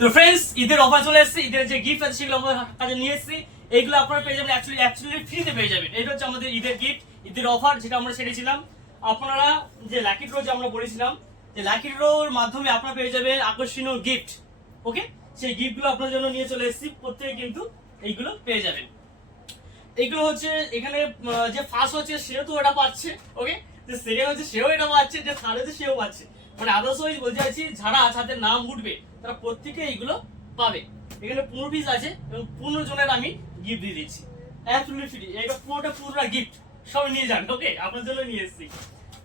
তো ফ্রেন্ডস ঈদের অফার চলে এসেছে, ঈদের যে গিফট আছে সেগুলো আমাদের কাছে নিয়ে এসেছি। এইগুলো আপনারা পেয়ে যাবেন অ্যাকচুয়ালি অ্যাকচুয়ালি ফ্রিতে পেয়ে যাবেন। এটা হচ্ছে আমাদের ঈদের গিফট ঈদের অফার যেটা আমরা সেরেছিলাম। আপনারা যে লাকি ড্র যে আমরা বলেছিলাম, যে লাকি ড্রোর মাধ্যমে আপনারা পেয়ে যাবেন আকর্ষণীয় গিফট ওকে সেই গিফটগুলো আপনার জন্য নিয়ে চলে এসেছি, প্রত্যেকে কিন্তু এইগুলো পেয়ে যাবেন। এইগুলো হচ্ছে এখানে যে ফার্স্ট হচ্ছে সেও তো এটা পাচ্ছে ওকে যে সেকেন্ড হচ্ছে সেও এটা পাচ্ছে, যে থার্ড হচ্ছে সেও পাচ্ছে। মানে আদার্স ওয়াইজ বলতে চাইছি, যারা যাদের নাম উঠবে, তারা প্রত্যেকে এইগুলো পাবে। এখানে পনেরো পিস আছে এবং পনেরো জনের আমি গিফট দিয়ে দিচ্ছি। অ্যাবসলিউটলি ফ্রি এটা পুরোটা পুরোটা গিফট সব নিয়ে যান ওকে আপনার জন্য নিয়ে এসেছি।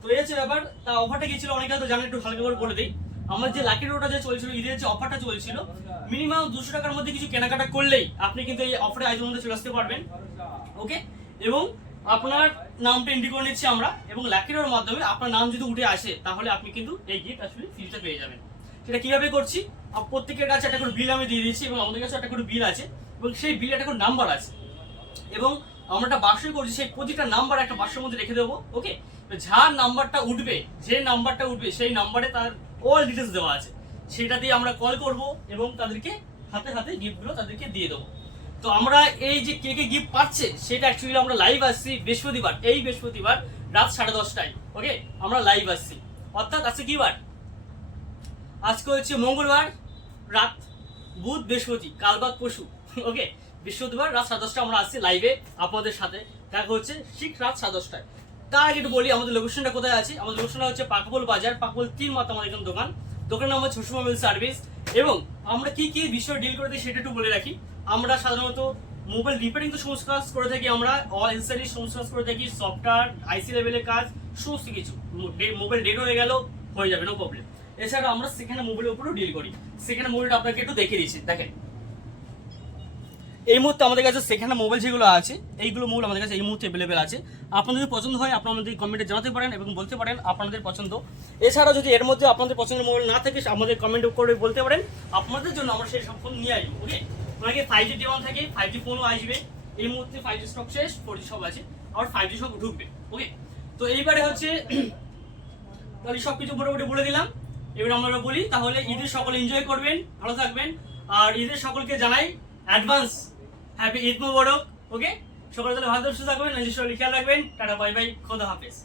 তো এই হচ্ছে ব্যাপার। তা অফারটা কি ছিল অনেকে হয়তো জানেন, একটু হালকা করে বলে দিই। আমার যে লাকি রোটা যে চলছিল, ঈদের যে অফারটা চলছিল মিনিমাম দুশো টাকার মধ্যে কিছু কেনাকাটা করলেই আপনি কিন্তু এই অফারে আয়োজন চলে আসতে পারবেন ওকে এবং আপনার নামটা এন্ট্রি করে নিচ্ছি আমরা এবং লাকিরোর মাধ্যমে আপনার নাম যদি উঠে আসে, তাহলে আপনি কিন্তু এই গিফট আসলে ফ্রিতে পেয়ে যাবেন। সেটা কীভাবে করছি? প্রত্যেকের কাছে একটা করে বিল আমি দিয়ে দিচ্ছি এবং আমাদের কাছে একটা করে বিল আছে এবং সেই বিল একটা করে নাম্বার আছে। এবং আমরা একটা বাক্সই করছি, সেই প্রতিটা নাম্বার একটা বাক্সের মধ্যে রেখে দেবো ওকে যার নাম্বারটা উঠবে, যে নাম্বারটা উঠবে, সেই নাম্বারে তার অল ডিটেলস দেওয়া আছে। সেটা দিয়ে আমরা কল করব এবং তাদেরকে হাতে হাতে গিফটগুলো তাদেরকে দিয়ে দেবো। তো আমরা এই যে কে কে গিফট পাচ্ছে, সেটা অ্যাকচুয়ালি আমরা লাইভ আসছি বৃহস্পতিবার, এই বৃহস্পতিবার রাত সাড়ে দশটায় ওকে আমরা লাইভ আসছি। অর্থাৎ আজকে কি বার? আজকে হচ্ছে মঙ্গলবার, রাত বুধ, বৃহস্পতি কালবাদ পশু ওকে বৃহস্পতিবার রাত সাড়ে দশটা আমরা আসছি লাইভে আপনাদের সাথে। দেখা হচ্ছে ঠিক রাত সাড়ে দশটায়। তার আগে একটু বলি, আমাদের লোকেশনটা কোথায় আছে? আমাদের লোকেশনটা হচ্ছে পাকবল বাজার পাকবল তিন মাত্র আমাদের এখানে দোকান। দোকানের নাম হচ্ছে সুষমা মিল সার্ভিস এবং আমরা কি কি বিষয় ডিল করে দিই, সেটা একটু বলে রাখি। আমরা সাধারণত মোবাইল রিপেয়ারিং তো সমস্ত কাজ করে থাকি, আমরা অল এসেসরিজ সমস্ত কাজ করে থাকি সফটওয়্যার আইসি লেভেলের কাজ, সমস্ত কিছু। মোবাইল ডেট হয়ে গেল, হয়ে যাবে নো প্রবলেম এছাড়া আমরা সেখানে মোবাইলের উপরেও ডিল করি। সেখানে মোবাইলটা আপনাকে একটু দেখিয়ে দিচ্ছি, দেখেন। এই মুহূর্তে আমাদের কাছে সেখানে মোবাইল যেগুলো আছে, এইগুলো মোবাইল আমাদের কাছে এই মুহূর্তে অ্যাভেলেবেল আছে। আপনাদের যদি পছন্দ হয়, আপনারা আমাদের কমেন্টে জানাতে পারেন এবং বলতে পারেন আপনাদের পছন্দ। এছাড়াও যদি এর মধ্যে আপনাদের পছন্দের মোবাইল না থাকে, আমাদের কমেন্ট করে বলতে পারেন। আপনাদের জন্য আমরা সেই সব ফোন নিয়ে আসব ওকে ওনাকে ফাইভ জি ডিমান্ড থাকে ফাইভ জি ফোনও আসবে। এই মুহূর্তে ফাইভ জি স্টক শেষ ফোর জি সব আছে আর ফাইভ জি সব ঢুকবে ওকে তো এইবারে হচ্ছে, তাহলে সব কিছু মোটামুটি বলে দিলাম। এবার আমরা বলি, তাহলে ঈদের সকলে এনজয় করবেন, ভালো থাকবেন। আর ঈদের সকলকে জানাই অ্যাডভান্স হ্যাপি ঈদ মুবারক ওকে সকলে তাহলে ভালো সুস্থ থাকবেন শরীর খেয়াল রাখবেন। টাটা বাই বাই খোদা হাফেজ।